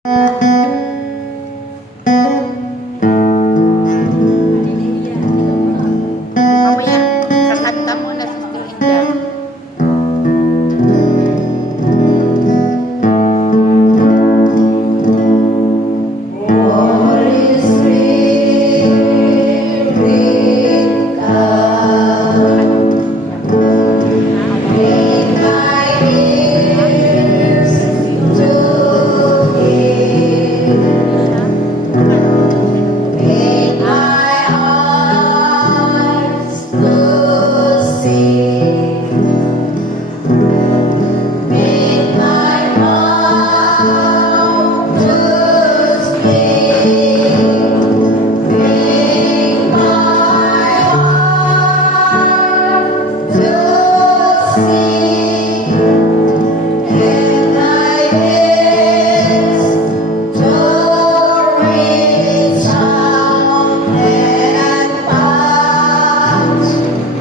Mamaya, kakanta mo na si India. Holy Spirit, make my ears to hear, make my eyes to see, make my mouth to speak, make my heart to sing, and my hands to reach out and touch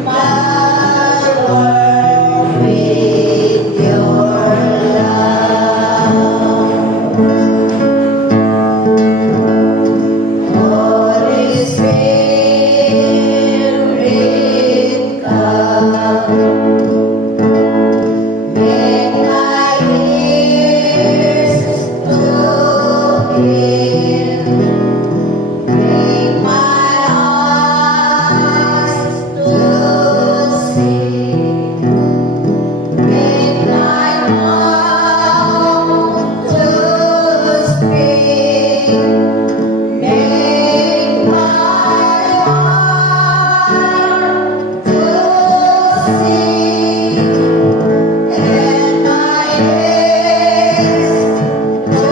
my world with your love. Holy Spirit, come. Make my ears to hear, make my eyes to see, make my mouth to speak, make my heart to sing, and my hands to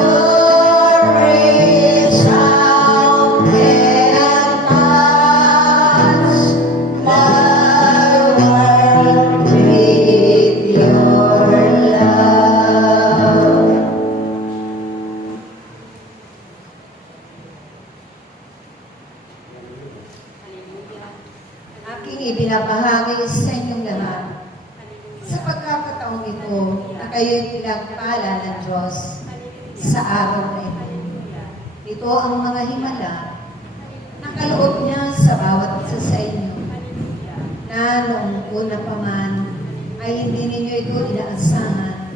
reach out and touch my world with your love. Aking ibinabahagi sa inyong lahat sa pagkakataong ito na kayo'y pinagpala ng Diyos sa araw na ito. Ito ang mga himala na kaloob niya sa bawat isa sa inyo na noong una pa man ay hindi ninyo ito inaasahan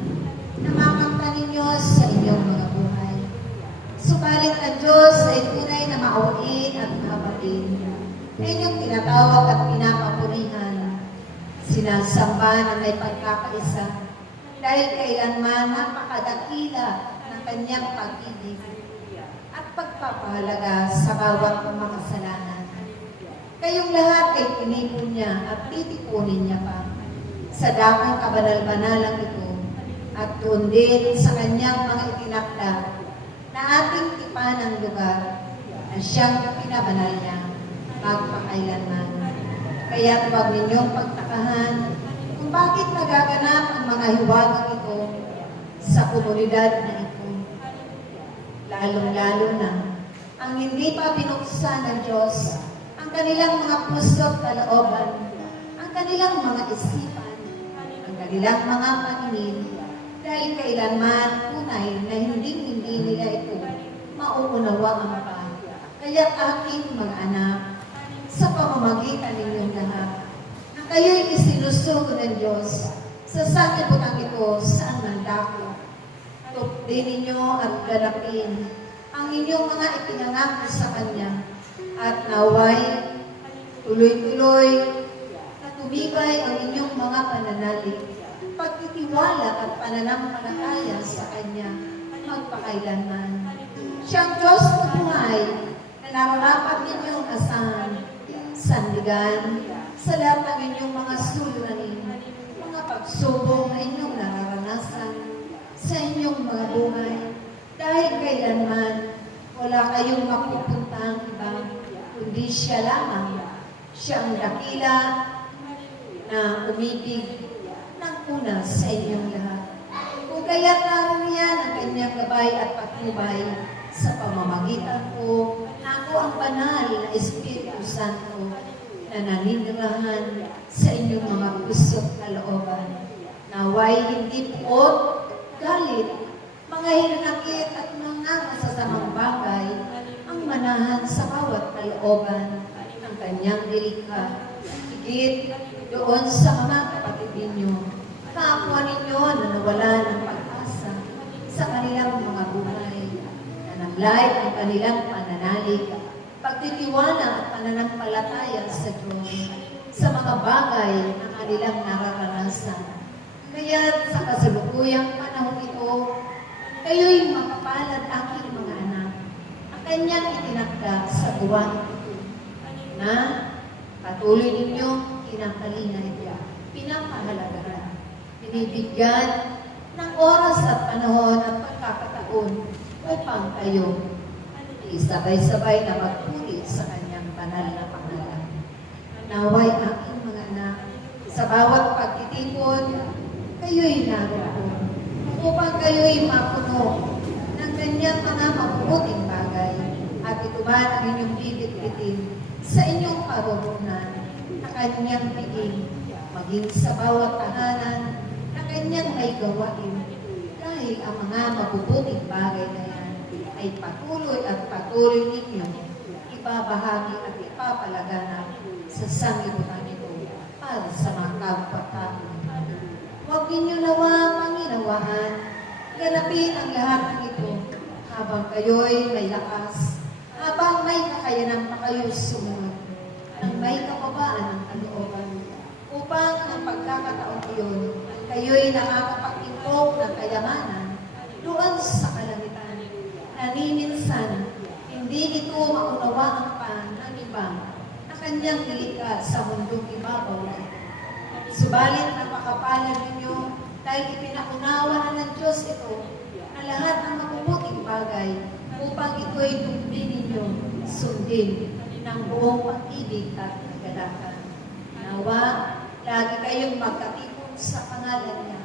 na makamta ninyo sa inyong mga buhay. Subalit ang Diyos ay tunay na maawain at mahabagin na inyong tinatawag at pinapapurihan, sinasamba na may pagkakaisa dahil kailanman napakadakila ng kanyang pag-ibig at pagpapahalaga sa bawat makasalanan. Kayong lahat ay pinipon niya at titipunin niya pa sa dakong kabanal-banalang ito at doon din sa kanyang mga itinakda na ating tipan ng lugar na siyang pinabanal niya magpakailanman. Kaya huwag ninyong pagtakahan kung bakit nagaganap ang mga hiwagang ito sa komunidad na ito. Lalong-lalo na ang hindi pa binuksan ng Diyos ang kanilang mga puso't kalooban, ang kanilang mga isipan, ang kanilang mga paningin, dahil kailanman tunay na hindi nila ito mauunawaan pa. Kaya aking mga anak, sa pamamagitan ninyong lahat, na kayo'y isinusugo ng Diyos sa sanlibutan ito saan man dako. Tupdin ninyo at ganapin ang inyong mga ipinangako sa Kanya at naway tuloy-tuloy na tumibay ang inyong mga pananalig, pagtitiwala at pananampalataya sa Kanya magpakailanman. Siyang Diyos na buhay na nararapat ninyong asahan, sandigan sa lahat ng inyong mga suliranin, mga pagsubok na inyong nararanasan sa inyong mga buhay. Dahil kailanman wala kayong mapupuntang iba, kundi siya lamang. Siya ang dakila na umibig ng una sa inyong lahat. Kung kaya't naroon yan ang kanyang gabay at patnubay sa pamamagitan ko na ako ang banal na Espiritu Santo na naninirahan sa inyong mga puso't kalooban. Naway hindi puot, galit, mga hinanakit at mga manahan sa bawat kalooban ng kanyang dirika. Higit doon sa mga kapatid ninyo, kapwa ninyo na nawala ng pag-asa sa kanilang mga buhay, na naglay ang kanilang pananalig, pagtitiwala at pananampalataya sa Diyos sa mga bagay na kanilang nararanasan. Kaya't sa kasalukuyang panahon ito, kayo'y mapapalad aking mga anak, ang kanyang itinakda sa buwan ito, na patuloy ninyong kinakalingay, pinapahalagahan, binibigyan ng oras at panahon at pagkakataon upang kayo isabay-sabay na magpuri sa kanyang banal na pangalan. Naway aking mga anak, sa bawat pagtitipon, kayo'y naroon upang kayo'y mapuno ng kanyang mga mabubuting bagay at ituman ang inyong bibit-bitin sa inyong parurungan na kanyang piging maging sa bawat tahanan na kanyang may gawain dahil ang mga mabubuting bagay na yan ay patuloy ninyo ibabahagi at ipapalaganap sa sanglibutan ito para sa mga kapwa-tao. Huwag ninyo nawa panginawaan, ganapin ang lahat ng ito habang kayo'y may lakas, habang may kakayanan pa kayo sumunod, ng may kapabaan ng kalooban, upang ang pagkakataon iyon, kayo'y nakakapag-impok ng kayamanan doon sa kalangitan, na minsan hindi ito maunawaan pa ng iba na kanyang nilikha sa mundong ibabaw na ito. Subalit napakapalad ninyo dahil ipinaunawa na ng Diyos ito na lahat ng mabubuting bagay upang ito'y tundin ninyo sundin ng buong pag-ibig at kagalakan. Nawa, lagi kayong magkatipon sa pangalan niya.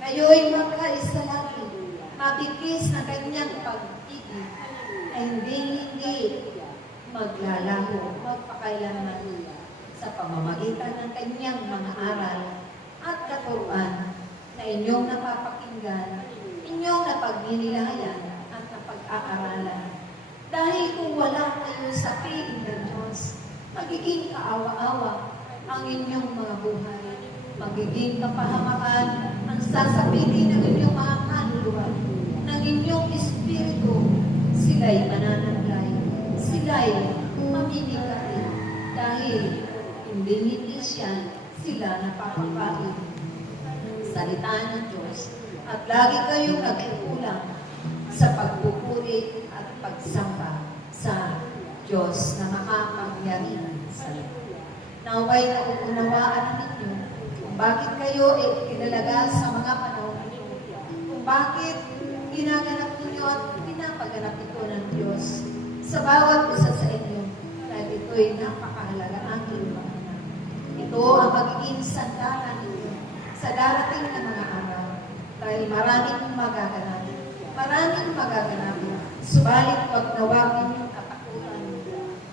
Kayo'y magkaisa lagi, mabigis na kanyang pag-ibig na hindi maglalaho, magpakailanman sa pamamagitan ng kanyang mga aral at katuruan na inyong napapakinggan, inyong napagninilayan at napag-aaralan. Dahil kung wala kayo sa piling ng Diyos, magiging kaawa-awa ang inyong mga buhay, magiging kapahamakan ang sasabitin ng inyong mga kaluluwa, ng inyong espiritu. Sila'y manananglay, sila'y mamimigay, dahil hindi siya sila napapakain. Salita ng Diyos, at lagi kayong nagkukulang sa pagpupuri at pagsamba sa Diyos na makapangyarihan sa lahat. Naway nauunawaan ninyo kung bakit kayo kinalaga sa mga panahon ito, kung bakit ginaganap ninyo at pinapaganap ito ng Diyos sa bawat isa sa inyo, dahil ito'y napakahalaga ang inyong mga anak. Ito ang magiging sandalan ninyo sa darating na mga araw, dahil maraming magaganap, subalit wag nawag ninyong katakutan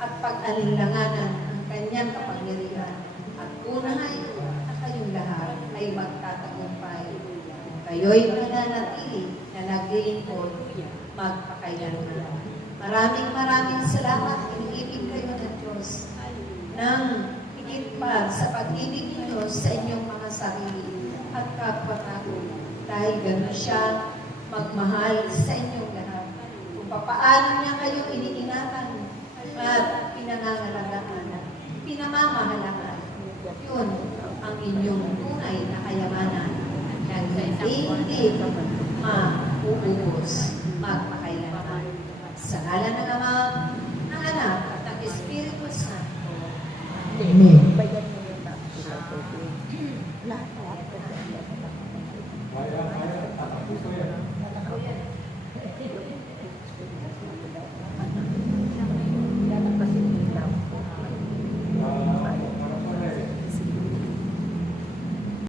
at pag-alinlanganan ang kanyang kapangyarihan at unahay na kayong lahat ay magtatagumpay. Kung kayo'y mananatili na naglilingkod, magpakailanman. Maraming salamat, iniibig kayo ng Diyos ng higit pa sa pag-ibig ninyo sa inyong mga sarili at kapwa-tao, dahil gano'n siya magmahal sa inyong lahat. Kung papaano niya kayo iniingatan at pinangangalagaan, pinamamahalagan, yun ang inyong tunay na kayamanan na hindi mauubos magpakailanman. Sa ngalan